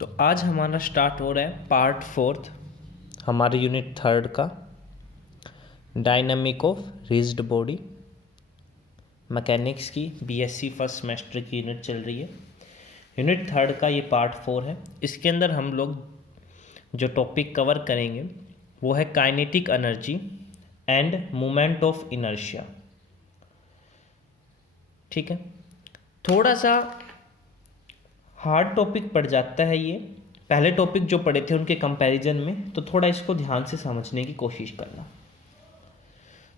तो आज हमारा स्टार्ट हो रहा है पार्ट 4 हमारे यूनिट 3 का dynamic of rigid body. Mechanics की बीएससी फर्स्ट सेमेस्टर की यूनिट चल रही है। यूनिट 3 का ये पार्ट 4 है। इसके अंदर हम लोग जो टॉपिक कवर करेंगे वो है kinetic energy end moment of inertia. ठीक है, थोड़ा सा हार्ड टॉपिक पड़ जाता है ये, पहले टॉपिक जो पढ़े थे उनके कंपैरिजन में, तो थोड़ा इसको ध्यान से समझने की कोशिश करना।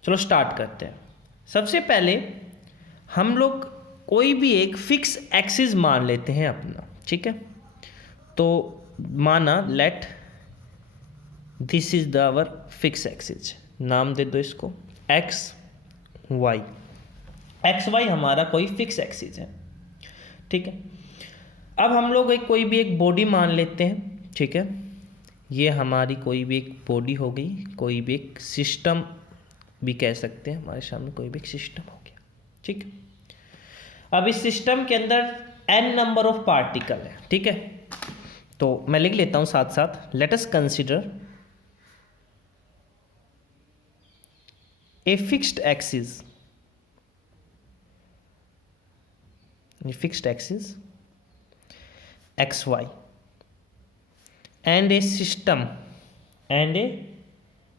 चलो स्टार्ट करते हैं। सबसे पहले हम लोग कोई भी एक फिक्स एक्सिस मान लेते हैं अपना। ठीक है, तो माना let this is the our fix axis, नाम दे दो इसको एक्स वाई। एक्स वाई हमारा कोई फिक्स एक्सिस है। ठीक है, अब हम लोग कोई भी एक बॉडी मान लेते हैं। ठीक है, ये हमारी कोई भी एक बॉडी हो गई, कोई भी एक सिस्टम भी कह सकते हैं, हमारे सामने कोई भी एक सिस्टम हो गया। ठीक है, अब इस सिस्टम के अंदर n नंबर ऑफ पार्टिकल है। ठीक है, तो मैं लिख लेता हूं साथ साथ, let us consider a fixed axis, fixed axis xy and A system and a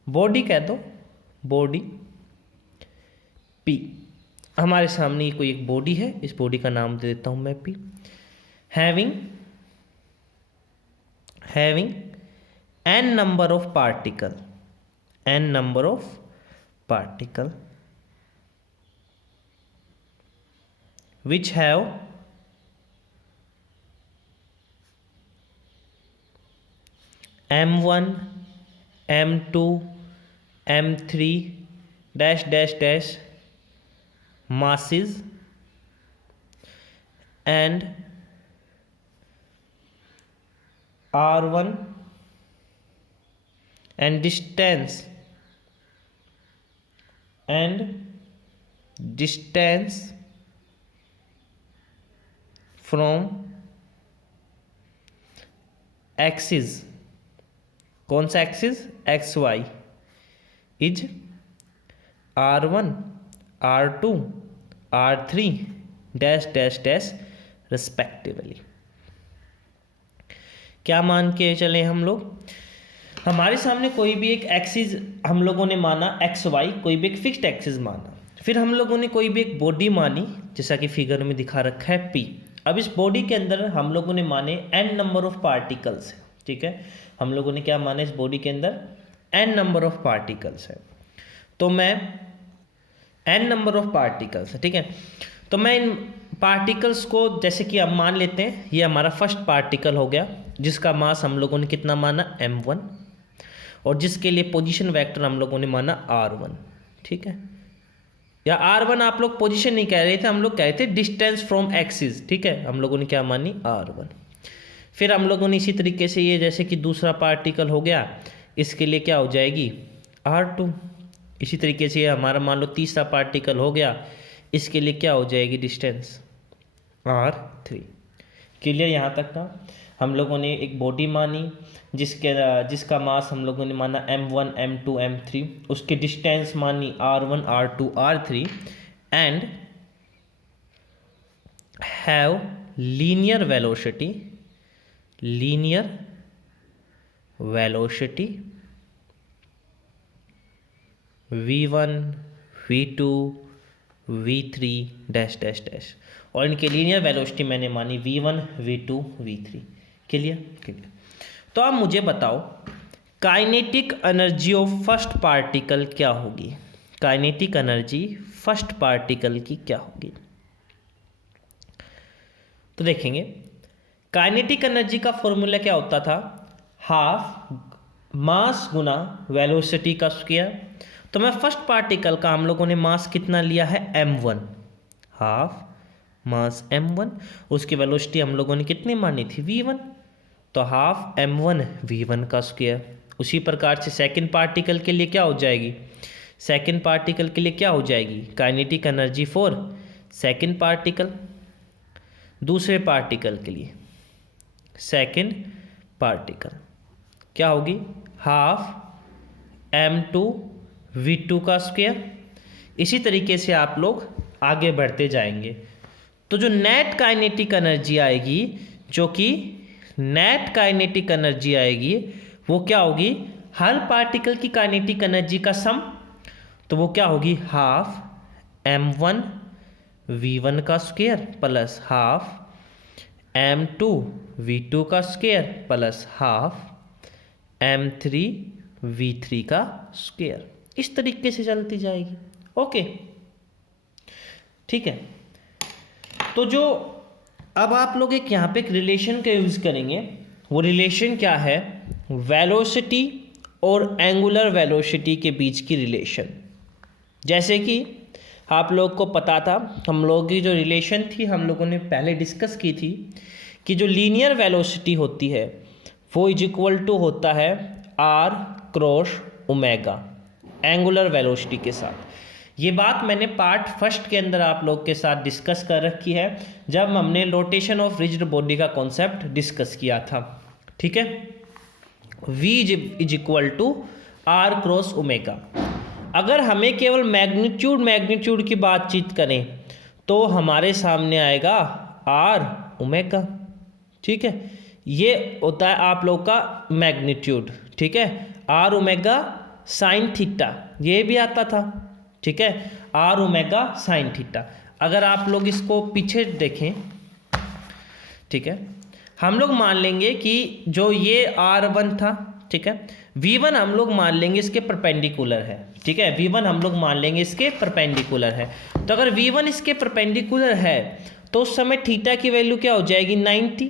body कह दो, बॉडी P। हमारे सामने कोई एक बॉडी है, इस बॉडी का नाम दे देता हूं मैं P। Having n number of particle, n number of particle which have m1 m2 m3 dash dash dash masses and r1 and distance from axis, कौन सा axis, x y, is r1 r2 r3 dash dash dash respectively. क्या मान के चले हम लोग, हमारे सामने कोई भी एक एक्सिस हम लोगों ने माना एक्स वाई, कोई भी एक फिक्स्ड एक्सिस माना, फिर हम लोगों ने कोई भी एक बॉडी मानी जैसा कि फिगर में दिखा रखा है पी। अब इस बॉडी के अंदर हम लोगों ने माने n नंबर ऑफ पार्टिकल्स है। ठीक है, हम लोगों ने क्या माना, इस बॉडी के अंदर n नंबर ऑफ पार्टिकल्स है। तो मैं n नंबर ऑफ पार्टिकल्स है। ठीक है, तो मैं इन पार्टिकल्स को जैसे कि अब मान लेते हैं, ये हमारा फर्स्ट पार्टिकल हो गया जिसका मास हम लोगों ने कितना माना m1, और जिसके लिए पोजीशन वेक्टर हम लोगों ने माना r1। ठीक है, या r1 आप लोग पोजीशन नहीं कह रहे थे, हम लोग कह रहे थे डिस्टेंस फ्रॉम एक्सिस। ठीक है, हम लोगों ने क्या मानी, r1। फिर हम लोगों ने इसी तरीके से ये जैसे कि दूसरा पार्टिकल हो गया, इसके लिए क्या हो जाएगी, r2। इसी तरीके से ये हमारा मान लो तीसरा पार्टिकल हो गया, इसके लिए क्या हो जाएगी डिस्टेंस, r3। क्लियर, यहाँ तक का हम लोगों ने एक बॉडी मानी जिसका मास हम लोगों ने माना m1 m2 m3, उसकी डिस्टेंस मानी r1 r2 r3 and have linear velocity v1 v2 v3 dash dash dash, और इनके लीनियर वेलोसिटी मैंने मानी v1 v2 v3। क्लियर। तो अब मुझे बताओ kinetic energy of first particle क्या होगी, काइनेटिक एनर्जी फर्स्ट पार्टिकल की क्या होगी। तो देखेंगे काइनेटिक एनर्जी का फॉर्मूला क्या होता था, हाफ मास गुना वेलोसिटी का स्क्वायर। तो मैं फर्स्ट पार्टिकल का हम लोगों ने मास कितना लिया है m1, हाफ मास m1, उसकी वेलोसिटी हम लोगों ने कितनी मानी थी v1, तो हाफ m1 v1 का स्क्वायर। उसी प्रकार से सेकंड पार्टिकल के लिए क्या हो जाएगी, सेकंड पार्टिकल के लिए क्या हो जाएगी, kinetic energy for second particle. दूसरे पार्टिकल के लिए सेकेंड पार्टिकल क्या होगी, हाफ m2v2 का स्क्वायर। इसी तरीके से आप लोग आगे बढ़ते जाएंगे। तो जो नेट काइनेटिक एनर्जी आएगी, जो कि नेट काइनेटिक एनर्जी आएगी, वो क्या होगी, हर पार्टिकल की काइनेटिक एनर्जी का सम। तो वो क्या होगी, हाफ m1v1 का स्क्वायर प्लस हाफ m2v2 का स्क्वायर प्लस हाफ m3v3 का स्क्वायर। इस तरीके से चलती जाएगी। ओके, ठीक है। तो जो अब आप लोग एक यहाँ पे एक रिलेशन का यूज़ करेंगे। वो रिलेशन क्या है, वेलोसिटी और एंगुलर वेलोसिटी के बीच की रिलेशन। जैसे कि आप लोग को पता था, हम लोगों की जो रिलेशन थी हम लोगों ने पहले डिस्कस की थी कि जो लीनियर वेलोसिटी होती है वो इज इक्वल टू होता है r cross omega angular velocity के साथ। ये बात मैंने पार्ट फर्स्ट के अंदर आप लोग के साथ डिस्कस कर रखी है, जब हमने रोटेशन ऑफ रिजिड बॉडी का कॉन्सेप्ट डिस्कस किया था। ठीक है, v is equal to r cross omega. अगर हमें केवल मैग्नीट्यूड की बातचीत करें तो हमारे सामने आएगा r ओमेगा। ठीक है, ये होता है आप लोग का मैग्नीट्यूड। ठीक है, r ओमेगा साइन थीटा, ये भी आता था। ठीक है, r ओमेगा साइन थीटा। अगर आप लोग इसको पीछे देखें, ठीक है, हम लोग मान लेंगे कि जो ये r1 था, ठीक है, v1 हम लोग मान लेंगे इसके परपेंडिकुलर है। ठीक है, v1 हम लोग मान लेंगे इसके परपेंडिकुलर है। तो अगर v1 इसके परपेंडिकुलर है तो उस समय थीटा की वैल्यू क्या हो जाएगी, 90।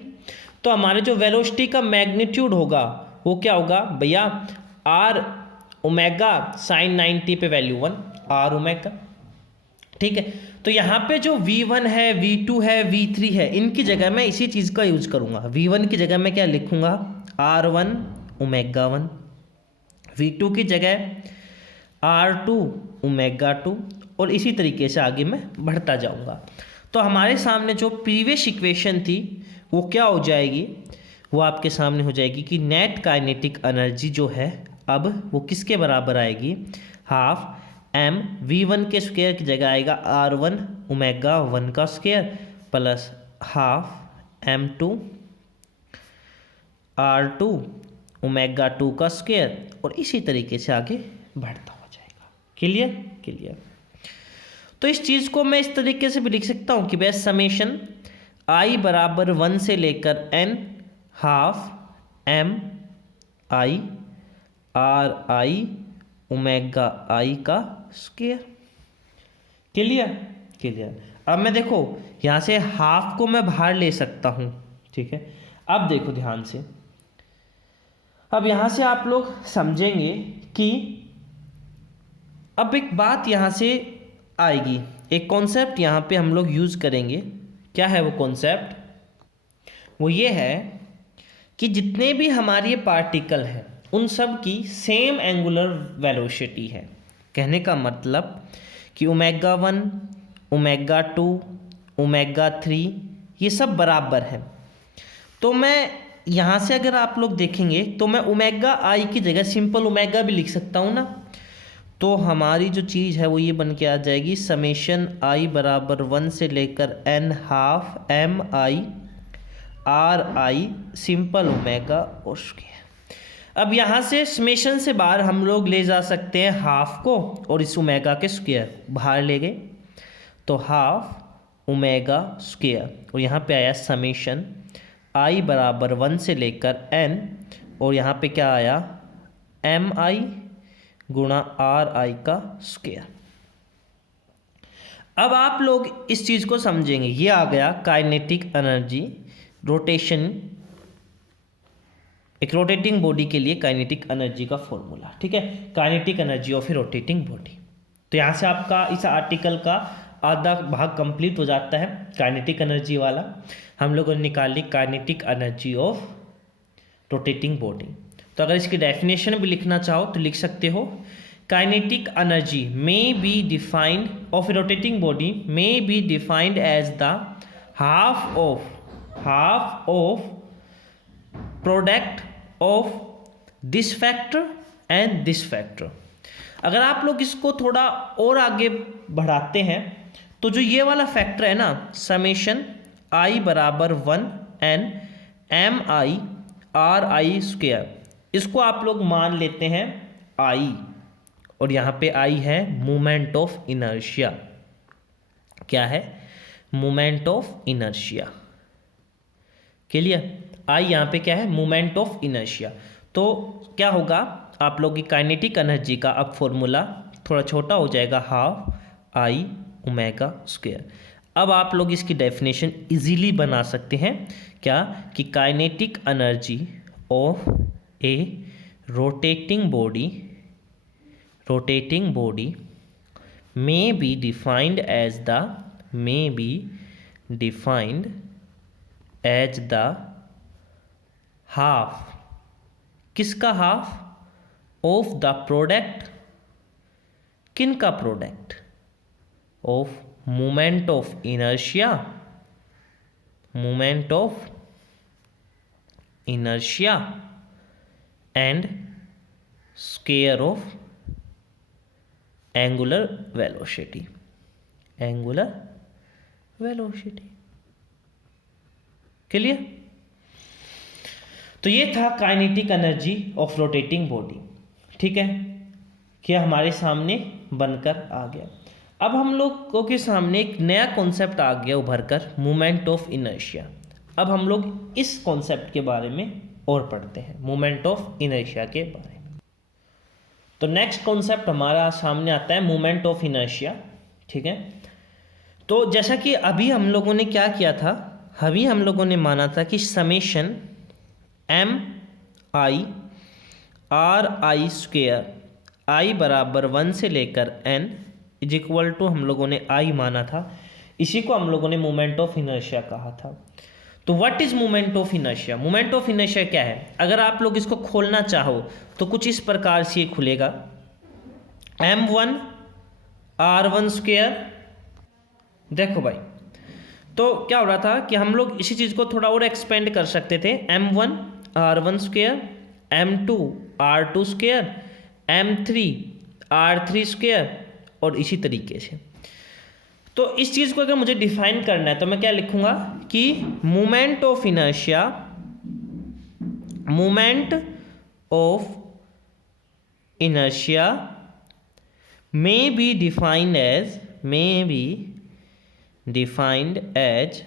तो हमारे जो वेलोसिटी का मैग्नीट्यूड होगा वो क्या होगा भैया, r ओमेगा साइन 90 पे वैल्यू 1 r ओमेगा। ठीक है, तो यहाँ पे जो v1 है, v2 है, v3 है, इनकी जगह मैं इसी चीज़ का यूज करूँगा। v1 की जगह मैं क्या लिखूँगा, r1 ओमेगा 1, v2 की जगह r2 ओमेगा 2, और इसी तरीके से आगे मैं बढ़ता जाऊँगा। तो हमारे सामने जो प्रीवियस इक्वेशन थी वो क्या हो जाएगी, वो आपके सामने हो जाएगी कि नेट काइनेटिक एनर्जी जो है अब वो किसके बराबर आएगी, हाफ m v1 के स्क्वायर की जगह आएगा r1 ओमेगा 1 का square plus half m2 r2 omega 2 का स्क्वायर, और इसी तरीके से आगे बढ़ता हो जाएगा। क्लियर। तो इस चीज़ को मैं इस तरीके से भी लिख सकता हूँ कि भैया समेशन i बराबर 1 से लेकर n half m i r i omega i का स्क्वायर। क्लियर। अब मैं देखो यहाँ से हाफ को मैं बाहर ले सकता हूँ। ठीक है, अब देखो ध्यान से, अब यहाँ से आप लोग समझेंगे कि अब एक बात यहाँ से आएगी, एक कॉन्सेप्ट यहाँ पे हम लोग यूज़ करेंगे। क्या है वो कॉन्सेप्ट, वो ये है कि जितने भी हमारे ये पार्टिकल हैं उन सब की सेम एंगुलर वेलोसिटी है। कहने का मतलब कि ओमेगा 1, ओमेगा 2, ओमेगा 3 ये सब बराबर है। तो मैं यहाँ से अगर आप लोग देखेंगे तो मैं ओमेगा आई की जगह सिंपल ओमेगा भी लिख सकता हूँ ना। तो हमारी जो चीज़ है वो ये बन के आ जाएगी समेशन आई बराबर 1 से लेकर n half m i r i simple omega और स्क्वायर। अब यहाँ से समेशन से बाहर हम लोग ले जा सकते हैं हाफ को, और इस ओमेगा के स्क्वायर बाहर ले गए तो हाफ ओमेगा स्क्वायर, और यहाँ पे आया समेशन आई बराबर 1 से लेकर n, और यहाँ पे क्या आया m i गुणा r i का स्क्वायर। अब आप लोग इस चीज़ को समझेंगे, ये आ गया काइनेटिक एनर्जी रोटेशन, एक रोटेटिंग बॉडी के लिए काइनेटिक एनर्जी का फॉर्मूला। ठीक है, kinetic energy of a rotating body. तो यहाँ से आपका इस आर्टिकल का आधा भाग कंप्लीट हो जाता है काइनेटिक एनर्जी वाला। हम लोगों ने निकाली kinetic energy of rotating body. तो अगर इसकी डेफिनेशन भी लिखना चाहो तो लिख सकते हो, kinetic energy may be defined of a rotating body may be defined as the half of product of this factor and this factor. अगर आप लोग इसको थोड़ा और आगे बढ़ाते हैं तो जो ये वाला फैक्टर है ना, समेशन आई बराबर 1 n m i r i square, इसको आप लोग मान लेते हैं आई, और यहाँ पे आई है मोमेंट ऑफ इनर्शिया। क्या है? Moment of inertia. क्लियर? आई यहाँ पे क्या है? Moment of inertia. तो क्या होगा, आप लोग की काइनेटिक एनर्जी का अब फॉर्मूला थोड़ा छोटा हो जाएगा, हाफ आई ओमेगा स्क्वायर। अब आप लोग इसकी डेफिनेशन इजीली बना सकते हैं, क्या कि kinetic energy of a rotating body may be defined as the half, किसका हाफ? ऑफ द प्रोडक्ट, किन का product? Of moment of inertia and square of angular velocity. Clear? तो ये था kinetic energy of rotating body. ठीक है, क्या हमारे सामने बनकर आ गया। अब हम लोगों के सामने एक नया कॉन्सेप्ट आ गया उभर कर, मोमेंट ऑफ इनर्शिया। अब हम लोग इस कॉन्सेप्ट के बारे में और पढ़ते हैं, मोमेंट ऑफ इनर्शिया के बारे में। तो नेक्स्ट कॉन्सेप्ट हमारा सामने आता है मोमेंट ऑफ इनर्शिया। ठीक है, तो जैसा कि अभी हम लोगों ने क्या किया था, अभी हम लोगों ने माना था कि summation m i r i square i बराबर 1 से लेकर n इज इक्वल टू, हम लोगों ने आई माना था, इसी को हम लोगों ने मोमेंट ऑफ इनर्शिया कहा था। तो what is moment of inertia? Moment of inertia क्या है? अगर आप लोग इसको खोलना चाहो तो कुछ इस प्रकार से ये खुलेगा, m1 r1 स्क्वायर। देखो भाई, तो क्या हो रहा था कि हम लोग इसी चीज़ को थोड़ा और एक्सपेंड कर सकते थे, m1 r1 square, m2 r2 square, m3 r3 square, और इसी तरीके से। तो इस चीज़ को अगर मुझे डिफाइन करना है तो मैं क्या लिखूंगा कि moment of inertia may be defined as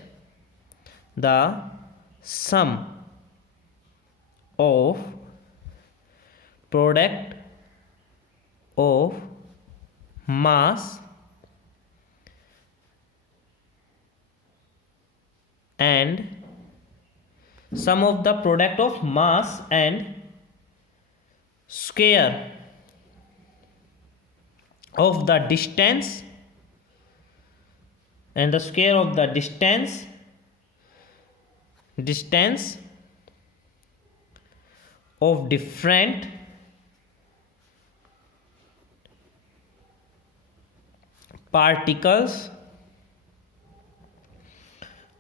the sum of product of mass and sum of the product of mass and square of the distance and the square of the distance of different particles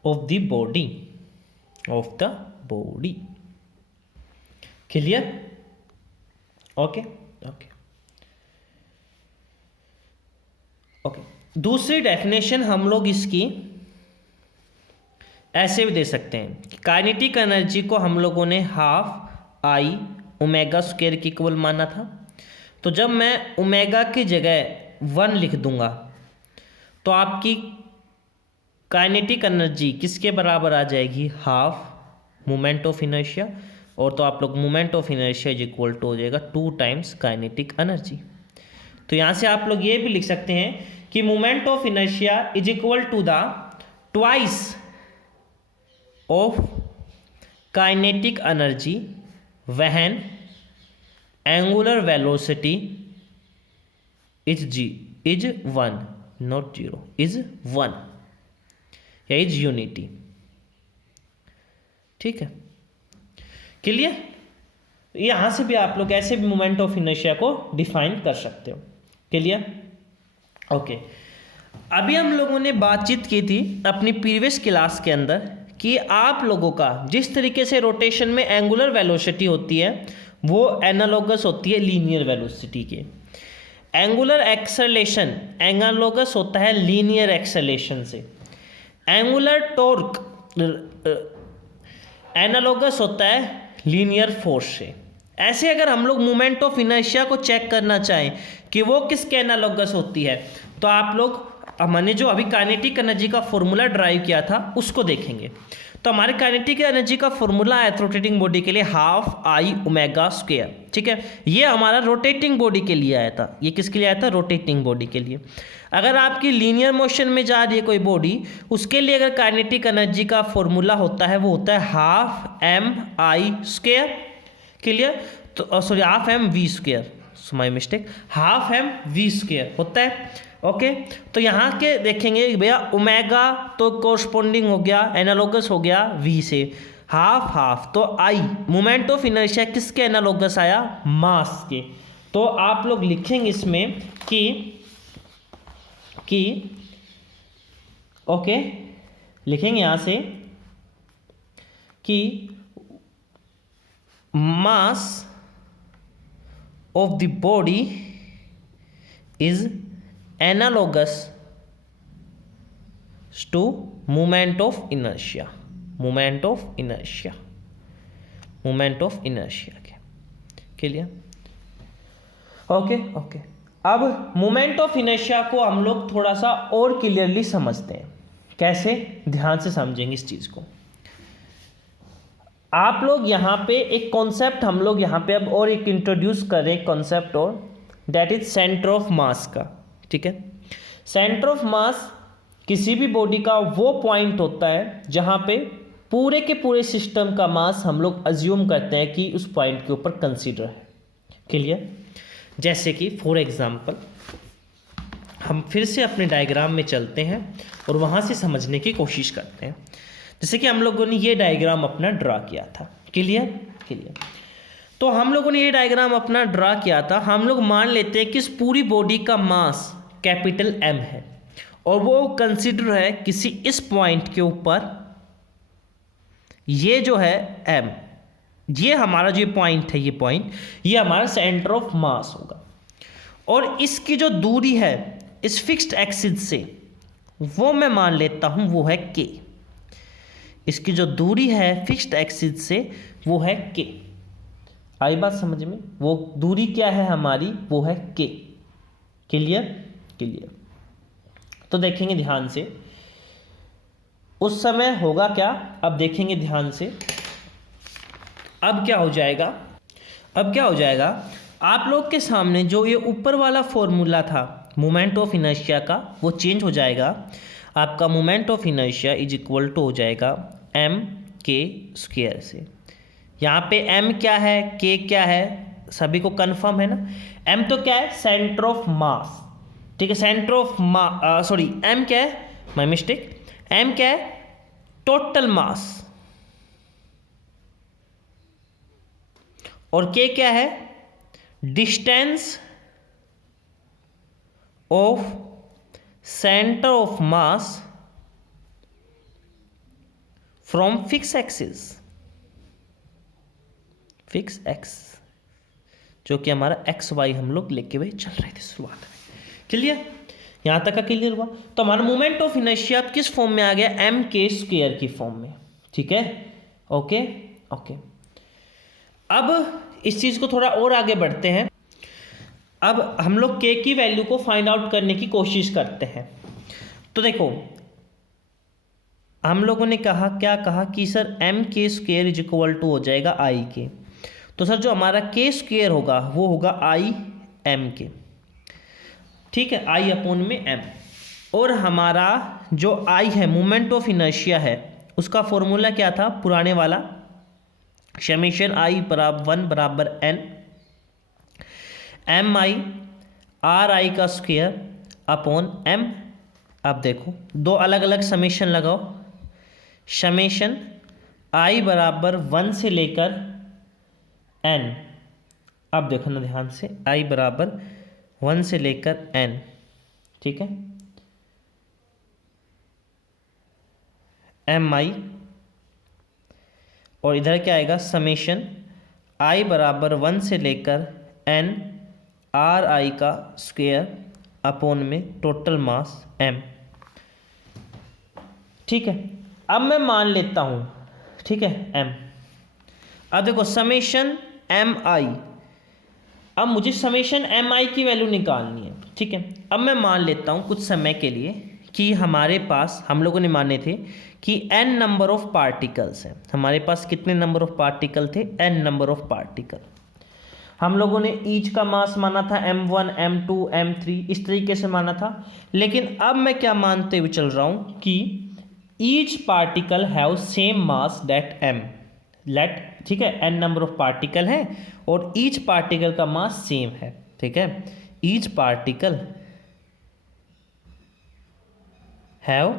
of the body. Clear? Okay. दूसरी definition हम लोग इसकी ऐसे भी दे सकते हैं कि kinetic energy को हम लोगों ने हाफ आई ओमेगा स्क्वायर की इक्वल माना था। तो जब मैं ओमेगा की जगह 1 लिख दूंगा तो आपकी काइनेटिक एनर्जी किसके बराबर आ जाएगी? Half moment of inertia. और तो आप लोग moment of inertia is equal to हो जाएगा 2 टाइम्स काइनेटिक एनर्जी। तो यहाँ से आप लोग ये भी लिख सकते हैं कि moment of inertia is equal to the twice of kinetic energy when angular velocity is 1 not 0 is 1 या इज यूनिटी। ठीक है, क्लियर? यहां से भी आप लोग ऐसे भी मोमेंट ऑफ इनर्शिया को डिफाइन कर सकते हो। क्लियर? ओके। अभी हम लोगों ने बातचीत की थी अपनी प्रीवियस क्लास के अंदर कि आप लोगों का जिस तरीके से रोटेशन में एंगुलर वेलोसिटी होती है वो एनालॉगस होती है लीनियर वेलोसिटी के। एंगुलर एक्सेलरेशन एनालॉगस होता है लीनियर एक्सेलरेशन से। एंगुलर टॉर्क एनालॉगस होता है लीनियर फोर्स से। ऐसे अगर हम लोग मोमेंट ऑफ इनर्शिया को चेक करना चाहें कि वो किसके एनालॉगस होती है, तो आप लोग हमने जो अभी काइनेटिक एनर्जी का फॉर्मूला ड्राइव किया था उसको देखेंगे। तो हमारे काइनेटिक एनर्जी का फॉर्मूला है रोटेटिंग बॉडी के लिए हाफ आई ओमेगा स्क्वायर। ठीक है, ये हमारा रोटेटिंग बॉडी के लिए आया था। ये किसके लिए आया था? रोटेटिंग बॉडी के लिए। अगर आपकी लीनियर मोशन में जा रही है कोई बॉडी, उसके लिए अगर काइनेटिक एनर्जी का फॉर्मूला होता है वो होता है half m i square. Clear? तो sorry, half m v square, my mistake, half m v square होता है। ओके, तो यहाँ के देखेंगे भैया ओमेगा तो कोरस्पोंडिंग हो गया, एनालॉगस हो गया वी से, हाफ हाफ तो आई मोमेंट ऑफ इनर्शिया किसके एनालॉगस आया? मास के। तो आप लोग लिखेंगे इसमें कि ओके, लिखेंगे यहाँ से कि mass of the body is analogous to moment of inertia. Moment of inertia, moment of inertia के। क्लियर? Okay okay. अब मोमेंट ऑफ इनर्शिया को हम लोग थोड़ा सा और क्लियरली समझते हैं। कैसे? ध्यान से समझेंगे इस चीज को। आप लोग यहाँ पे एक कॉन्सेप्ट हम लोग यहाँ पे अब और एक इंट्रोड्यूस करें कॉन्सेप्ट, और दैट इज सेंटर ऑफ मास का। ठीक है, सेंटर ऑफ मास किसी भी बॉडी का वो पॉइंट होता है जहाँ पे पूरे के पूरे सिस्टम का मास हम लोग अज्यूम करते हैं कि उस पॉइंट के ऊपर कंसीडर है। क्लियर? जैसे कि फॉर एग्जांपल हम फिर से अपने डायग्राम में चलते हैं और वहाँ से समझने की कोशिश करते हैं। जैसे कि हम लोगों ने ये डायग्राम अपना ड्रा किया था। क्लियर? क्लियर। तो हम लोगों ने ये डायग्राम अपना ड्रा किया था। हम लोग मान लेते हैं कि इस पूरी बॉडी का मास कैपिटल एम है और वो कंसीडर है किसी इस पॉइंट के ऊपर। ये जो है एम, ये हमारा जो पॉइंट है, ये पॉइंट, ये हमारा सेंटर ऑफ मास होगा। और इसकी जो दूरी है इस फिक्स्ड एक्सिस से, वो मैं मान लेता हूं वो है के। इसकी जो दूरी है फिक्स्ड एक्सिस से वो है के। आई बात समझ में? वो दूरी क्या है हमारी? वो है के। क्लियर? क्लियर। तो देखेंगे ध्यान से उस समय होगा क्या, अब देखेंगे ध्यान से। अब क्या हो जाएगा? अब क्या हो जाएगा? आप लोग के सामने जो ये ऊपर वाला फॉर्मूला था मोमेंट ऑफ इनर्शिया का, वो चेंज हो जाएगा। आपका moment of inertia is equal to हो जाएगा एम के स्क्वायर से। यहाँ पे एम क्या है, के क्या है, सभी को कंफर्म है ना? एम तो क्या है? Centre of mass. ठीक है, centre of mass, sorry m क्या है, माय मिस्टेक, एम क्या है? Total mass. और के क्या है? Distance of centre of mass from fix axis, fix x, जो कि हमारा एक्स वाई हम लोग लेके हुए चल रहे थे शुरुआत में। क्लियर? यहां तक का क्लियर हुआ? तो हमारा मोमेंट ऑफ इनर्शिया किस फॉर्म में आ गया? एम के स्क्वायर की फॉर्म में। ठीक है, ओके ओके। अब इस चीज को थोड़ा और आगे बढ़ते हैं। अब हम लोग के की वैल्यू को फाइंड आउट करने की कोशिश करते हैं। तो देखो, हम लोगों ने कहा, क्या कहा कि सर एम के स्क्वायर इज इक्वल टू हो जाएगा आई के। तो सर जो हमारा के स्क्वायर होगा वो होगा आई एम के। ठीक है, आई अपॉन में एम। और हमारा जो आई है, मोमेंट ऑफ इनर्शिया है, उसका फॉर्मूला क्या था? पुराने वाला, समेशन आई बराबर 1 बराबर n m i r i का स्क्वायर अपॉन एम। अब देखो दो अलग अलग समेशन लगाओ। समेशन आई बराबर 1 से लेकर एन। अब देखो ना ध्यान से, आई बराबर 1 से लेकर एन। ठीक है, एम आई और इधर क्या आएगा समेशन आई बराबर 1 से लेकर n आर आई का स्क्वायर अपॉन में टोटल मास m। ठीक है, अब मैं मान लेता हूँ, ठीक है, m। अब देखो समेशन एम आई, अब मुझे समेशन एम आई की वैल्यू निकालनी है। ठीक है, अब मैं मान लेता हूँ कुछ समय के लिए कि हमारे पास, हम लोगों ने माने थे कि n नंबर ऑफ पार्टिकल्स हैं। हमारे पास कितने नंबर ऑफ पार्टिकल थे? n number of particle. हम लोगों ने ईच का मास माना था m1, m2, m3, इस तरीके से माना था। लेकिन अब मैं क्या मानते हुए चल रहा हूँ कि each particle have same mass that m। Let, ठीक है, n नंबर ऑफ पार्टिकल है और ईच पार्टिकल का मास सेम है। ठीक है, each particle have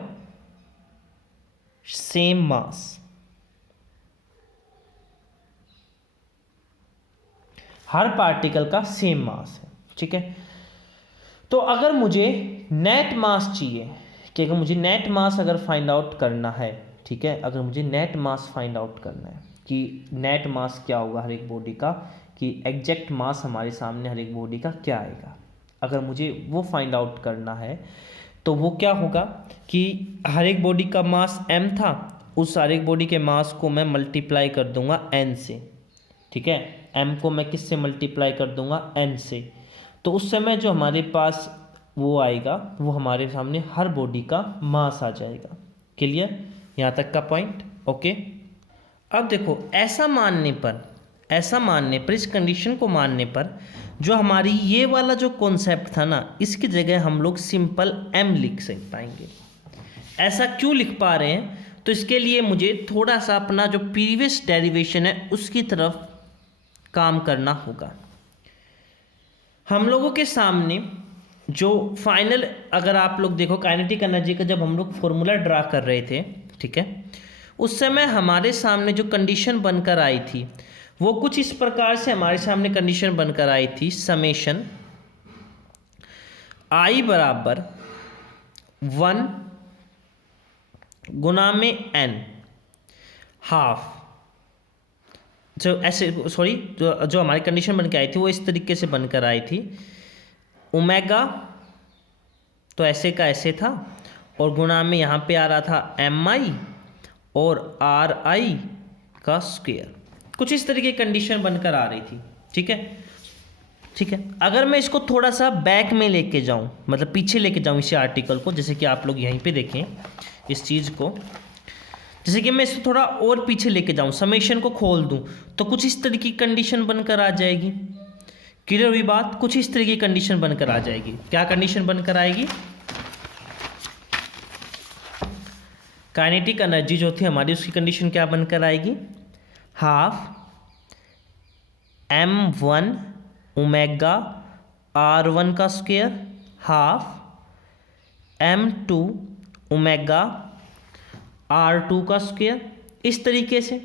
same mass. Her particle का सेम मास है। ठीक है, तो अगर मुझे नेट मास चाहिए, कि अगर मुझे नेट मास अगर फाइंड आउट करना है, ठीक है, अगर मुझे नेट मास फाइंड आउट करना है कि नेट मास क्या होगा हर एक बॉडी का, कि एग्जैक्ट मास हमारे सामने हर एक बॉडी का क्या आएगा, अगर मुझे वो फाइंड आउट करना है तो वो क्या होगा कि हर एक बॉडी का मास m था, उस हर एक बॉडी के मास को मैं मल्टीप्लाई कर दूंगा n से। ठीक है, m को मैं किससे मल्टीप्लाई कर दूंगा? n से। तो उस समय जो हमारे पास वो आएगा वो हमारे सामने हर बॉडी का मास आ जाएगा। क्लियर, यहाँ तक का पॉइंट? ओके। अब देखो ऐसा मानने पर इस कंडीशन को मानने पर जो हमारी ये वाला जो कॉन्सेप्ट था ना, इसकी जगह हम लोग सिंपल m लिख सकते पाएंगे। ऐसा क्यों लिख पा रहे हैं? तो इसके लिए मुझे थोड़ा सा अपना जो प्रीवियस डेरिवेशन है उसकी तरफ काम करना होगा। हम लोगों के सामने जो फाइनल, अगर आप लोग देखो काइनेटिक एनर्जी का जब हम लोग फॉर्मूला ड्रा कर रहे थे, ठीक है, उस समय हमारे सामने जो कंडीशन बनकर आई थी वो कुछ इस प्रकार से हमारे सामने कंडीशन बनकर आई थी। समेशन आई बराबर 1 गुना में n हाफ, जो ऐसे, सॉरी, जो हमारी कंडीशन बन के आई थी वो इस तरीके से बनकर आई थी। ओमेगा तो ऐसे का ऐसे था और गुना में यहाँ पे आ रहा था mi और ri का स्क्वायर, कुछ इस तरीके की कंडीशन बनकर आ रही थी। ठीक है, ठीक है, अगर मैं इसको थोड़ा सा बैक में लेके जाऊँ, मतलब पीछे लेके जाऊँ इसी आर्टिकल को, जैसे कि आप लोग यहीं पे देखें इस चीज़ को, जैसे कि मैं इसको थोड़ा और पीछे लेके जाऊँ, समेशन को खोल दूँ, तो कुछ इस तरीके की कंडीशन बनकर आ जाएगी। क्लियर हुई बात? कुछ इस तरीके की कंडीशन बनकर आ जाएगी। क्या कंडीशन बनकर आएगी? काइनेटिक एनर्जी जो थी हमारी उसकी कंडीशन क्या बनकर आएगी? हाफ m1 ओमेगा r1 का square half m2 omega r2 का स्क्वायर, इस तरीके से।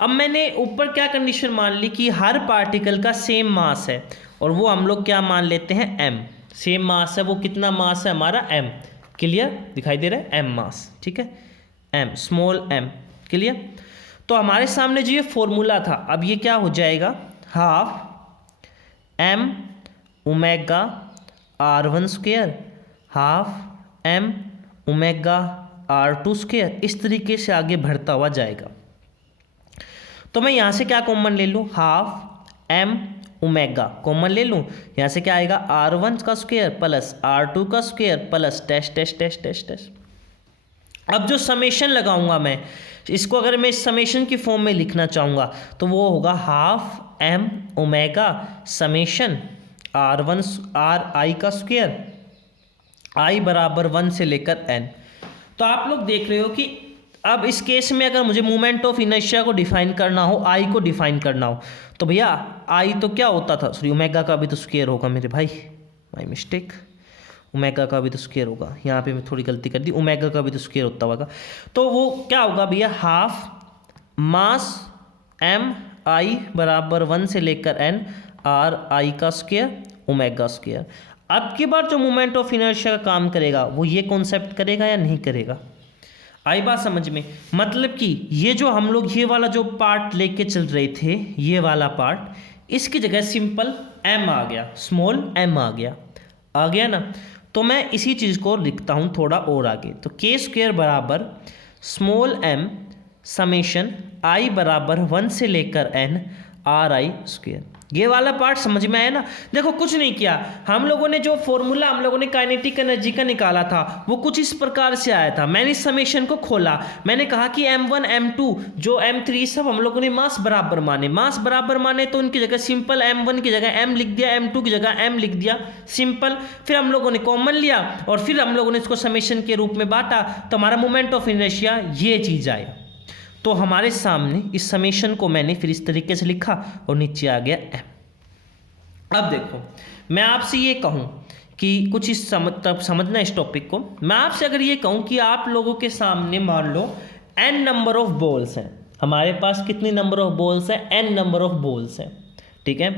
अब मैंने ऊपर क्या कंडीशन मान ली कि हर पार्टिकल का सेम मास है, और वो हम लोग क्या मान लेते हैं? m। सेम मास है, वो कितना मास है हमारा? m। क्लियर, दिखाई दे रहा है? m मास, ठीक है, m, स्मॉल m। क्लियर, तो हमारे सामने जो ये फॉर्मूला था, अब ये क्या हो जाएगा? Half m omega r1 square half m omega r2 square, इस तरीके से आगे बढ़ता हुआ जाएगा। तो मैं यहाँ से क्या कॉमन ले लूँ? हाफ m ओमेगा कॉमन ले लूँ, यहाँ से क्या आएगा? r1 का स्क्वायर प्लस r2 का square plus dash dash dash dash dash. अब जो समेशन लगाऊंगा मैं, इसको अगर मैं इस समेशन की फॉर्म में लिखना चाहूँगा तो वो होगा half m omega summation r1 ri का स्क्वायर i बराबर 1 से लेकर n। तो आप लोग देख रहे हो कि अब इस केस में अगर मुझे मोमेंट ऑफ इनर्शिया को डिफाइन करना हो, आई को डिफाइन करना हो, तो भैया आई तो क्या होता था? सॉरी, ओमेगा का भी तो स्क्वायर होगा मेरे भाई, माय मिस्टेक, ओमेगा का भी तो स्क्वायर होगा, यहाँ पे मैं थोड़ी गलती कर दी, ओमेगा का भी तो स्क्वायर होता होगा। तो वो क्या होगा भैया? हाफ मास m आई बराबर 1 से लेकर n r i का स्क्वायर ओमेगा स्क्वायर। अब की बार जो मोमेंट ऑफ इनर्शिया का काम करेगा वो ये कॉन्सेप्ट करेगा या नहीं करेगा? आई बात समझ में? मतलब कि ये जो हम लोग ये वाला जो पार्ट लेके चल रहे थे, ये वाला पार्ट, इसकी जगह सिंपल m आ गया, स्मॉल m आ गया ना। तो मैं इसी चीज़ को लिखता हूँ थोड़ा और आगे। तो k स्क्वायर बराबर स्मॉल m समेशन i बराबर 1 से लेकर n RI स्क्वायर। ये वाला पार्ट समझ में आया ना? देखो कुछ नहीं किया हम लोगों ने, जो फॉर्मूला हम लोगों ने काइनेटिक एनर्जी का निकाला था वो कुछ इस प्रकार से आया था। मैंने इस समेशन को खोला, मैंने कहा कि m1 m2 जो m3 सब हम लोगों ने मास बराबर माने, तो उनकी जगह सिंपल m1 की जगह m लिख दिया, m2 की जगह m लिख दिया, सिंपल। फिर हम लोगों ने कॉमन लिया और फिर हम लोगों ने इसको समेशन के रूप में बांटा, तो हमारा मोमेंट ऑफ इनर्शिया ये चीज़ आया। तो हमारे सामने इस समेशन को मैंने फिर इस तरीके से लिखा और नीचे आ गया m। अब देखो मैं आपसे ये कहूँ कि कुछ इस समझना इस टॉपिक को। मैं आपसे अगर ये कहूँ कि आप लोगों के सामने मान लो n नंबर ऑफ बॉल्स हैं, हमारे पास कितनी नंबर ऑफ बॉल्स हैं? n नंबर ऑफ बॉल्स हैं, ठीक है,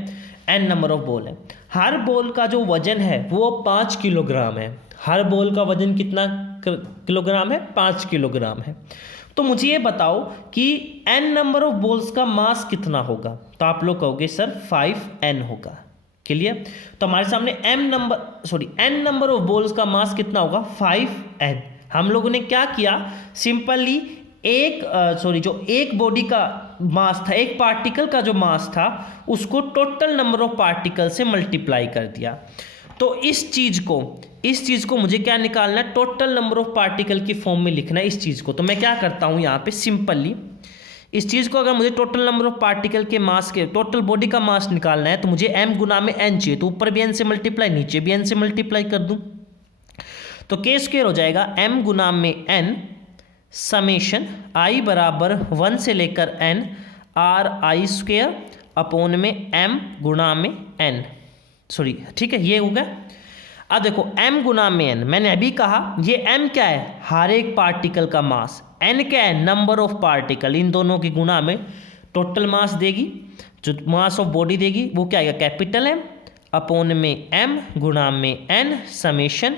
n नंबर ऑफ बॉल है। हर बॉल का जो वजन है वो 5 किलोग्राम है। हर बॉल का वजन कितना किलोग्राम है? 5 किलोग्राम है। तो मुझे ये बताओ कि n नंबर ऑफ बॉल्स का मास कितना होगा? तो आप लोग कहोगे सर 5n होगा। क्लियर? तो हमारे सामने n नंबर ऑफ बॉल्स का मास कितना होगा? 5n। हम लोगों ने क्या किया, सिंपली जो एक बॉडी का मास था, एक पार्टिकल का जो मास था उसको टोटल नंबर ऑफ पार्टिकल से मल्टीप्लाई कर दिया। तो इस चीज़ को मुझे क्या निकालना है? टोटल नंबर ऑफ पार्टिकल की फॉर्म में लिखना है इस चीज़ को। तो मैं क्या करता हूँ यहाँ पे, सिंपली इस चीज़ को, अगर मुझे टोटल नंबर ऑफ पार्टिकल के मास के, टोटल बॉडी का मास निकालना है तो मुझे m गुना में n चाहिए। तो ऊपर भी n से मल्टीप्लाई, नीचे भी n से मल्टीप्लाई कर दूँ तो k स्क्वायर हो जाएगा m गुना में n समेशन i बराबर 1 से लेकर n RI स्क्वायर अपॉन में m गुना में n। ठीक है, ये हो गया। अब देखो m गुना में n, मैंने अभी कहा ये m क्या है? हर एक पार्टिकल का मास। n क्या है? Number of particle. इन दोनों की गुना में टोटल मास देगी, जो मास ऑफ बॉडी देगी वो क्या आएगा? कैपिटल M अपॉन में m गुना में n समेशन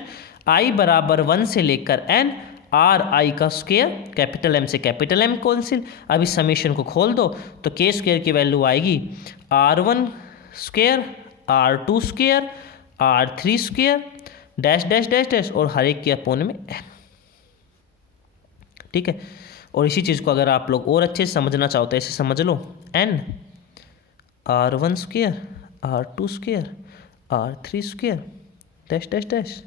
i बराबर 1 से लेकर n RI का स्क्वायर, कैपिटल M से कैपिटल M कैंसिल। अब इस समेशन को खोल दो तो k स्क्वायर की वैल्यू आएगी R1 square, R2 square, R3 square, dash dash dash dash और हर एक के अपॉन में n। ठीक है, और इसी चीज़ को अगर आप लोग और अच्छे से समझना चाहो तो ऐसे समझ लो, n R1 square, R2 square, R3 square, dash dash dash.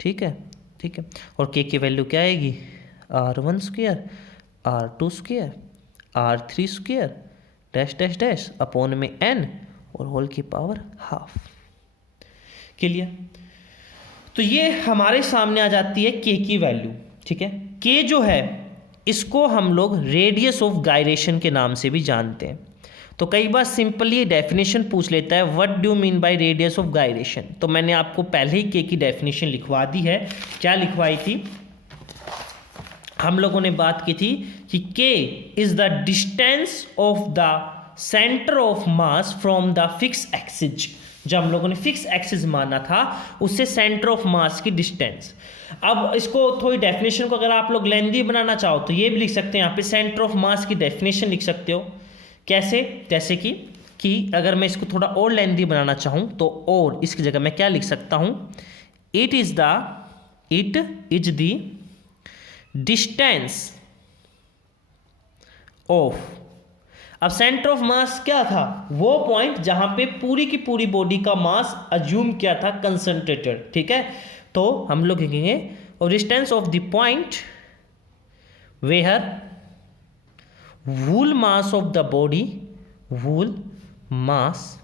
ठीक है, और k की वैल्यू क्या आएगी? R1 square, R2 square, R3 square, dash dash dash upon में n और होल की पावर हाफ। क्लियर? तो ये हमारे सामने आ जाती है k की वैल्यू। ठीक है, k जो है इसको हम लोग रेडियस ऑफ गायरेशन के नाम से भी जानते हैं। तो कई बार सिंपली डेफिनेशन पूछ लेता है, what do mean by radius of gyration. तो मैंने आपको पहले ही k की डेफिनेशन लिखवा दी है। क्या लिखवाई थी? हम लोगों ने बात की थी कि k is the distance of the centre of mass from the fix axis. जब हम लोगों ने फिक्स एक्सिस माना था उससे सेंटर ऑफ मास की डिस्टेंस। अब इसको थोड़ी डेफिनेशन को अगर आप लोग लेंथी बनाना चाहो तो ये भी लिख सकते हैं, यहाँ पे सेंटर ऑफ मास की डेफिनेशन लिख सकते हो। कैसे? जैसे कि अगर मैं इसको थोड़ा और लेंथी बनाना चाहूँ तो और इसकी जगह मैं क्या लिख सकता हूँ? It is the distance of. अब सेंटर ऑफ मास क्या था? वो पॉइंट जहां पे पूरी की पूरी बॉडी का मास अज्यूम किया था कंसंट्रेटेड। ठीक है, तो हम लोग लिखेंगे और distance of the point where whole mass of the body, whole mass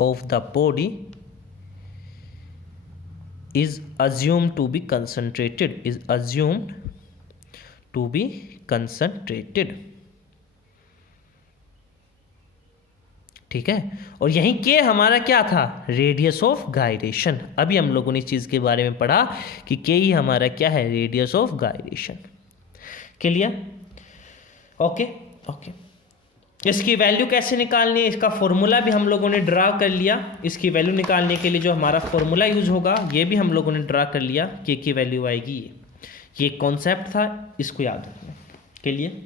of the body is assumed to be concentrated, ठीक है। और यहीं के हमारा क्या था? Radius of gyration. अभी हम लोगों ने इस चीज़ के बारे में पढ़ा कि के ही हमारा क्या है? Radius of gyration. Clear? Okay. इसकी वैल्यू कैसे निकालनी है? इसका फॉर्मूला भी हम लोगों ने ड्रा कर लिया। इसकी वैल्यू निकालने के लिए जो हमारा फॉर्मूला यूज होगा ये भी हम लोगों ने ड्रा कर लिया। के की वैल्यू आएगी ये कॉन्सेप्ट था, इसको याद रखने के लिए।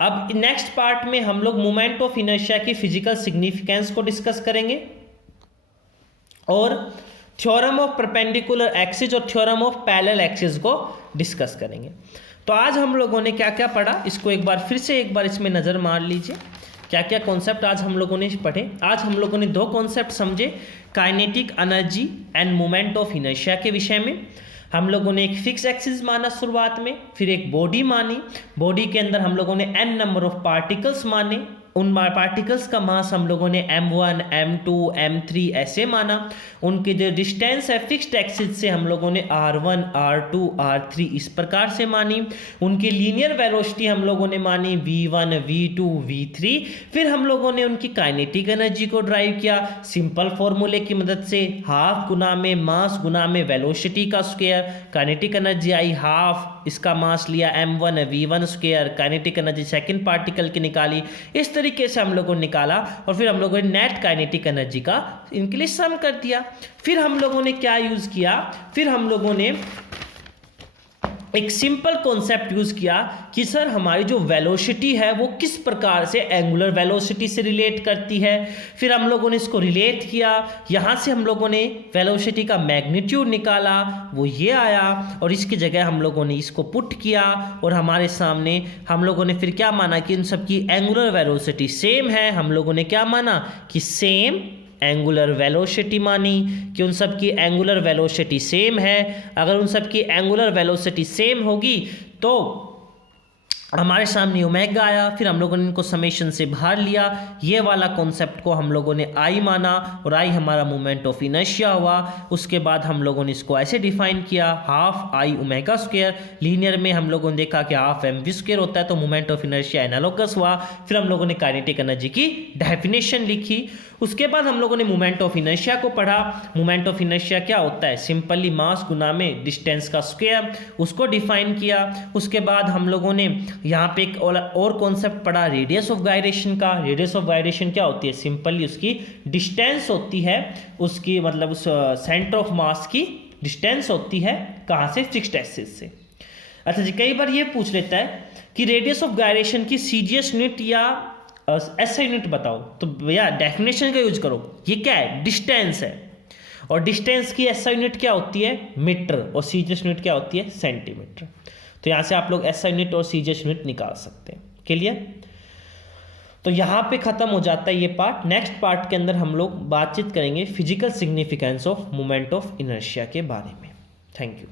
अब नेक्स्ट पार्ट में हम लोग मोमेंट ऑफ इनर्शिया की फिजिकल सिग्निफिकेंस को डिस्कस करेंगे और थ्योरम ऑफ परपेंडिकुलर एक्सिस और थ्योरम ऑफ पैरेलल एक्सिस को डिस्कस करेंगे। तो आज हम लोगों ने क्या क्या पढ़ा, इसको एक बार फिर से एक बार इसमें नज़र मार लीजिए। क्या क्या कॉन्सेप्ट आज हम लोगों ने पढ़े। आज हम लोगों ने दो कॉन्सेप्ट समझे, kinetic energy end moment of inertia के विषय में। हम लोगों ने एक फिक्स एक्सिस माना शुरुआत में, फिर एक बॉडी मानी, बॉडी के अंदर हम लोगों ने n नंबर ऑफ पार्टिकल्स माने, उन पार्टिकल्स का मास हम लोगों ने m1, m2, m3 ऐसे माना। उनके जो डिस्टेंस है फिक्स्ड एक्सिस से हम लोगों ने r1, r2, r3 इस प्रकार से मानी। उनकी लीनियर वेलोसिटी हम लोगों ने मानी v1, v2, v3। फिर हम लोगों ने उनकी काइनेटिक एनर्जी को ड्राइव किया सिंपल फॉर्मूले की मदद से, हाफ गुना में मास गुना में वेलोसिटी का स्क्वायर। काइनेटिक एनर्जी आई हाफ, इसका मास लिया m1 v1 square, kinetic energy second particle की निकाली। इस तरीके से हम लोगों ने निकाला और फिर हम लोगों ने नेट काइनेटिक एनर्जी का इनके लिए सम कर दिया। फिर हम लोगों ने क्या यूज किया, फिर हम लोगों ने एक सिंपल कॉन्सेप्ट यूज किया कि सर हमारी जो वेलोसिटी है वो किस प्रकार से एंगुलर वेलोसिटी से रिलेट करती है। फिर हम लोगों ने इसको रिलेट किया, यहाँ से हम लोगों ने वेलोसिटी का मैग्नीट्यूड निकाला, वो ये आया और इसकी जगह हम लोगों ने इसको पुट किया और हमारे सामने हम लोगों ने फिर क्या माना कि इन सब की एंगुलर वेलोसिटी सेम है। हम लोगों ने क्या माना कि सेम एंगुलर वेलोसिटी मानी कि उन सब की एंगुलर वेलोसिटी सेम है। अगर उन सब की एंगुलर वेलोसिटी सेम होगी तो हमारे सामने ओमेगा आया। फिर हम लोगों ने इनको समेशन से बाहर लिया, ये वाला कॉन्सेप्ट को हम लोगों ने आई माना और आई हमारा मोमेंट ऑफ इनर्शिया हुआ। उसके बाद हम लोगों ने इसको ऐसे डिफाइन किया, half I omega square. Linear में हम लोगों ने देखा कि हाफ एम वी स्क्वायर होता है, तो मोमेंट ऑफ इनर्शिया एनालोगस हुआ। फिर हम लोगों ने काइनेटिक एनर्जी की डेफिनेशन लिखी। उसके बाद हम लोगों ने मोमेंट ऑफ इनर्शिया को पढ़ा। मोमेंट ऑफ इनर्शिया क्या होता है, सिंपली मास गुना में डिस्टेंस का स्क्वायर, उसको डिफाइन किया। उसके बाद हम लोगों ने यहाँ पे एक और कॉन्सेप्ट पढ़ा रेडियस ऑफ गायरेशन का। रेडियस ऑफ गायरेशन क्या होती है, सिंपली उसकी डिस्टेंस होती है, उसकी मतलब उस सेंटर ऑफ मास की डिस्टेंस होती है, कहाँ से, फिक्स्ड एक्सिस से। अच्छा जी, कई बार ये पूछ लेता है कि रेडियस ऑफ गायरेशन की सीजीएस यूनिट या एसआई यूनिट बताओ, तो भैया डेफिनेशन का यूज करो। ये क्या है, डिस्टेंस है, और डिस्टेंस की एसआई यूनिट क्या होती है, मीटर, और सीजीएस यूनिट क्या होती है, सेंटीमीटर। तो यहाँ से आप लोग एसआई यूनिट और सीजीएस यूनिट निकाल सकते हैं। क्लियर? तो यहाँ पे खत्म हो जाता है ये पार्ट। नेक्स्ट पार्ट के अंदर हम लोग बातचीत करेंगे physical significance of moment of inertia के बारे में। Thank you.